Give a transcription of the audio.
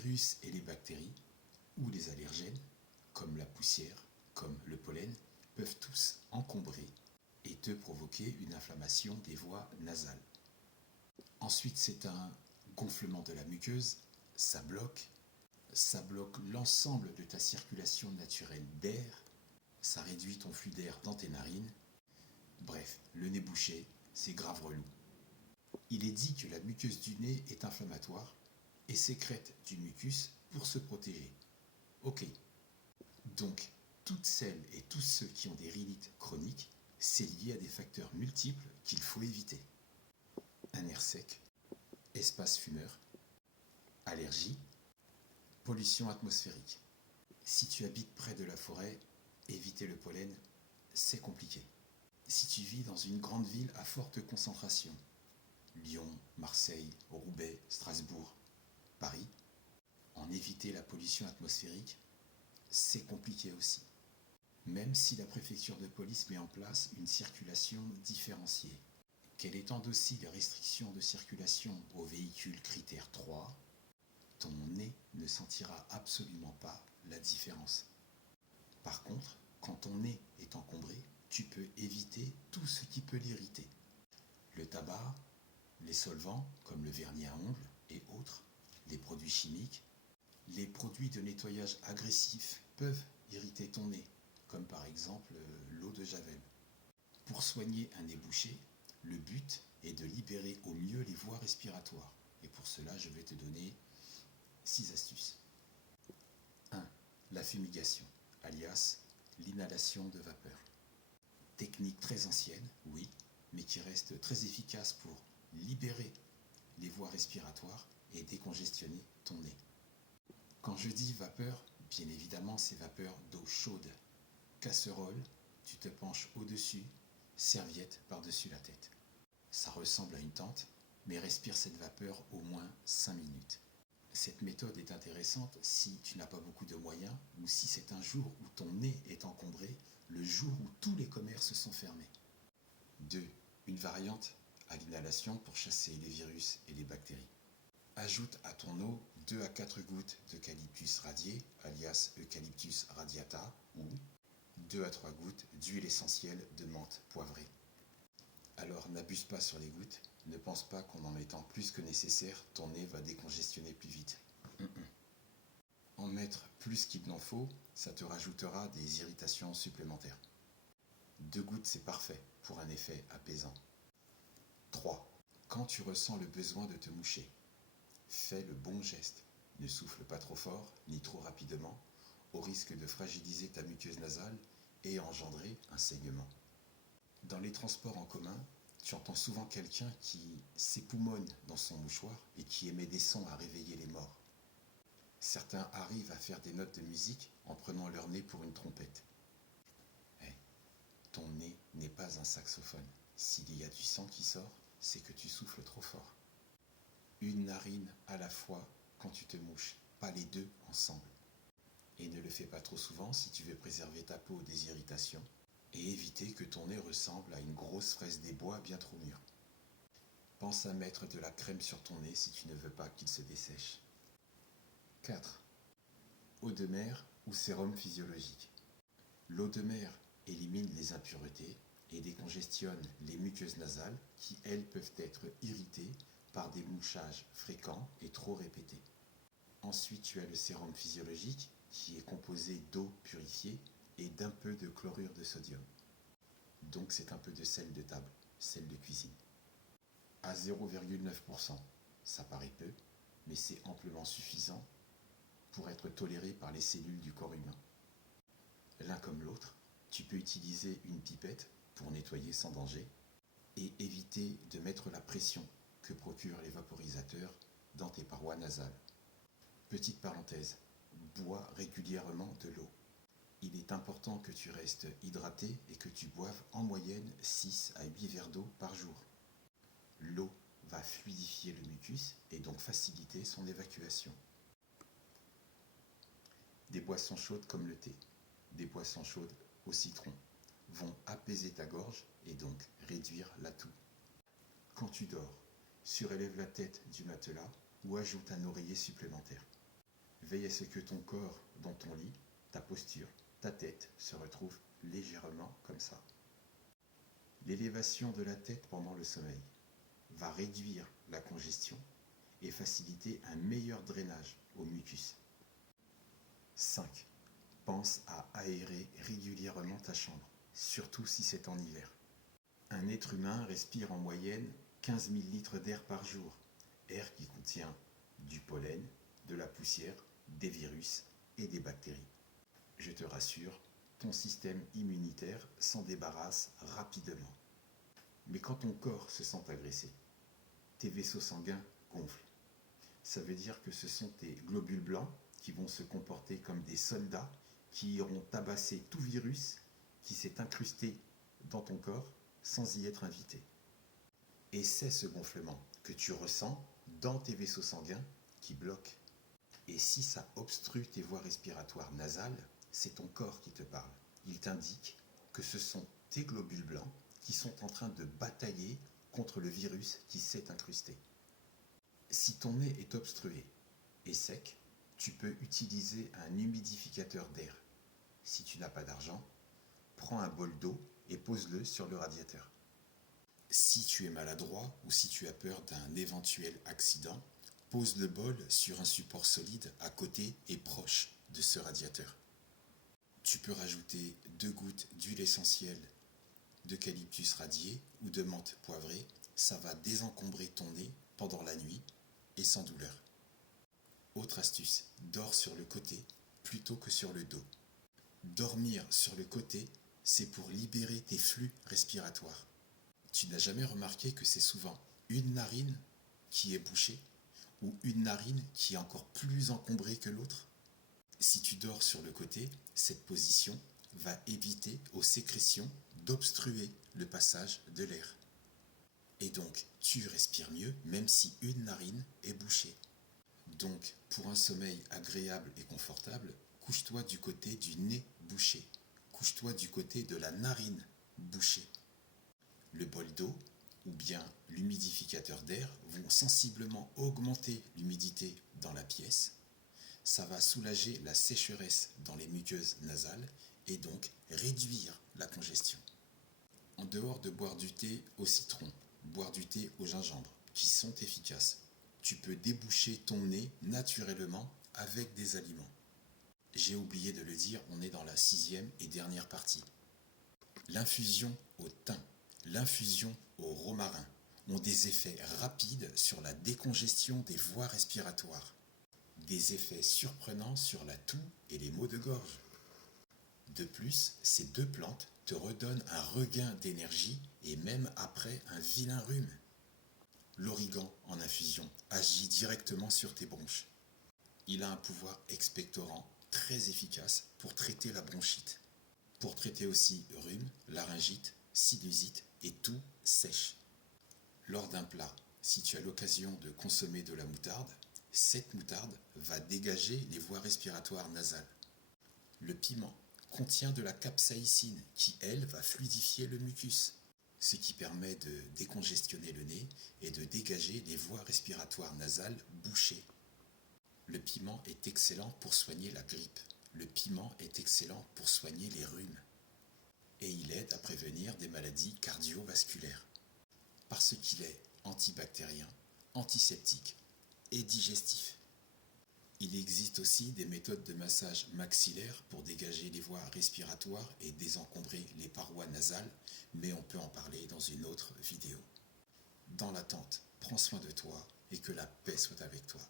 virus et les bactéries, ou les allergènes, comme la poussière, comme le pollen, peuvent tous encombrer et te provoquer une inflammation des voies nasales. Ensuite, c'est un gonflement de la muqueuse, ça bloque l'ensemble de ta circulation naturelle d'air, ça réduit ton flux d'air dans tes narines. Bref, le nez bouché, c'est grave relou. Il est dit que la muqueuse du nez est inflammatoire et sécrète du mucus pour se protéger. Ok. Donc, toutes celles et tous ceux qui ont des rhinites chroniques, c'est lié à des facteurs multiples qu'il faut éviter. Un air sec, espace fumeur, allergie, pollution atmosphérique. Si tu habites près de la forêt, éviter le pollen, c'est compliqué. Si tu vis dans une grande ville à forte concentration, Lyon, Marseille, Roubaix, Strasbourg, Paris, en éviter la pollution atmosphérique, c'est compliqué aussi. Même si la préfecture de police met en place une circulation différenciée, qu'elle étende aussi les restrictions de circulation aux véhicules critère 3, ton nez ne sentira absolument pas la différence. Par contre, quand ton nez est encombré, tu peux éviter tout ce qui peut l'irriter. Le tabac, les solvants comme le vernis à ongles et autres, les produits chimiques, les produits de nettoyage agressifs peuvent irriter ton nez, comme par exemple l'eau de Javel. Pour soigner un nez bouché, le but est de libérer au mieux les voies respiratoires. Et pour cela, je vais te donner 6 astuces. 1. La fumigation, alias l'inhalation de vapeur. Technique très ancienne, oui, mais qui reste très efficace pour libérer les voies respiratoires et décongestionner ton nez. Quand je dis vapeur, bien évidemment, c'est vapeur d'eau chaude. Casserole, tu te penches au-dessus, serviette par-dessus la tête. Ça ressemble à une tente, mais respire cette vapeur au moins 5 minutes. Cette méthode est intéressante si tu n'as pas beaucoup de moyens ou si c'est un jour où ton nez est encombré, le jour où tous les commerces sont fermés. 2. Une variante à l'inhalation pour chasser les virus et les bactéries. Ajoute à ton eau 2 à 4 gouttes d'eucalyptus radié, alias Eucalyptus radiata, ou 2 à 3 gouttes d'huile essentielle de menthe poivrée. Alors n'abuse pas sur les gouttes, ne pense pas qu'en en mettant plus que nécessaire, ton nez va décongestionner plus vite. En mettre plus qu'il n'en faut, ça te rajoutera des irritations supplémentaires. 2 gouttes, c'est parfait pour un effet apaisant. 3. Quand tu ressens le besoin de te moucher, fais le bon geste. Ne souffle pas trop fort, ni trop rapidement, au risque de fragiliser ta muqueuse nasale et engendrer un saignement. Dans les transports en commun, tu entends souvent quelqu'un qui s'époumonne dans son mouchoir et qui émet des sons à réveiller les morts. Certains arrivent à faire des notes de musique en prenant leur nez pour une trompette. Ton nez n'est pas un saxophone. S'il y a du sang qui sort, c'est que tu souffles trop fort. Une narine à la fois quand tu te mouches, pas les deux ensemble. Et ne le fais pas trop souvent si tu veux préserver ta peau des irritations et éviter que ton nez ressemble à une grosse fraise des bois bien trop mûre. Pense à mettre de la crème sur ton nez si tu ne veux pas qu'il se dessèche. 4. Eau de mer ou sérum physiologique. L'eau de mer élimine les impuretés et décongestionne les muqueuses nasales qui, elles, peuvent être irritées par des mouchages fréquents et trop répétés. Ensuite, tu as le sérum physiologique qui est composé d'eau purifiée et d'un peu de chlorure de sodium. Donc c'est un peu de sel de table, sel de cuisine. À 0,9%, ça paraît peu, mais c'est amplement suffisant pour être toléré par les cellules du corps humain. L'un comme l'autre, tu peux utiliser une pipette pour nettoyer sans danger et éviter de mettre la pression que procurent les vaporisateurs dans tes parois nasales. Petite parenthèse, bois régulièrement de l'eau. Il est important que tu restes hydraté et que tu boives en moyenne 6 à 8 verres d'eau par jour. L'eau va fluidifier le mucus et donc faciliter son évacuation. Des boissons chaudes comme le thé, des boissons chaudes au citron vont apaiser ta gorge et donc réduire la toux. Quand tu dors, surélève la tête du matelas ou ajoute un oreiller supplémentaire. Veille à ce que ton corps, dans ton lit, ta posture, ta tête se retrouve légèrement comme ça. L'élévation de la tête pendant le sommeil va réduire la congestion et faciliter un meilleur drainage au mucus. 5. Pense à aérer régulièrement ta chambre, surtout si c'est en hiver. Un être humain respire en moyenne 15 000 litres d'air par jour, air qui contient du pollen, de la poussière, des virus et des bactéries. Je te rassure, ton système immunitaire s'en débarrasse rapidement. Mais quand ton corps se sent agressé, tes vaisseaux sanguins gonflent. Ça veut dire que ce sont tes globules blancs qui vont se comporter comme des soldats qui iront tabasser tout virus qui s'est incrusté dans ton corps sans y être invité. Et c'est ce gonflement que tu ressens dans tes vaisseaux sanguins qui bloquent. Et si ça obstrue tes voies respiratoires nasales, c'est ton corps qui te parle. Il t'indique que ce sont tes globules blancs qui sont en train de batailler contre le virus qui s'est incrusté. Si ton nez est obstrué et sec, tu peux utiliser un humidificateur d'air. Si tu n'as pas d'argent, prends un bol d'eau et pose-le sur le radiateur. Si tu es maladroit ou si tu as peur d'un éventuel accident, pose le bol sur un support solide à côté et proche de ce radiateur. Tu peux rajouter 2 gouttes d'huile essentielle d'eucalyptus radié ou de menthe poivrée. Ça va désencombrer ton nez pendant la nuit et sans douleur. Autre astuce, dors sur le côté plutôt que sur le dos. Dormir sur le côté, c'est pour libérer tes flux respiratoires. Tu n'as jamais remarqué que c'est souvent une narine qui est bouchée ou une narine qui est encore plus encombrée que l'autre? Si tu dors sur le côté, cette position va éviter aux sécrétions d'obstruer le passage de l'air. Et donc, tu respires mieux même si une narine est bouchée. Donc, pour un sommeil agréable et confortable, couche-toi du côté du nez bouché. Couche-toi du côté de la narine bouchée. Le bol d'eau ou bien l'humidificateur d'air vont sensiblement augmenter l'humidité dans la pièce. Ça va soulager la sécheresse dans les muqueuses nasales et donc réduire la congestion. En dehors de boire du thé au citron, boire du thé au gingembre, qui sont efficaces, tu peux déboucher ton nez naturellement avec des aliments. J'ai oublié de le dire, on est dans la 6e et dernière partie. L'infusion au thym, l'infusion au romarin ont des effets rapides sur la décongestion des voies respiratoires. Des effets surprenants sur la toux et les maux de gorge. De plus, ces 2 plantes te redonnent un regain d'énergie et même après un vilain rhume. L'origan en infusion agit directement sur tes bronches. Il a un pouvoir expectorant très efficace pour traiter la bronchite. Pour traiter aussi rhume, laryngite, sinusite et toux sèche. Lors d'un plat, si tu as l'occasion de consommer de la moutarde, cette moutarde va dégager les voies respiratoires nasales. Le piment contient de la capsaïcine qui, elle, va fluidifier le mucus, ce qui permet de décongestionner le nez et de dégager les voies respiratoires nasales bouchées. Le piment est excellent pour soigner la grippe. Le piment est excellent pour soigner les rhumes. Et il aide à prévenir des maladies cardiovasculaires. Parce qu'il est antibactérien, antiseptique et digestif. Il existe aussi des méthodes de massage maxillaire pour dégager les voies respiratoires et désencombrer les parois nasales, mais on peut en parler dans une autre vidéo. Dans l'attente, prends soin de toi et que la paix soit avec toi.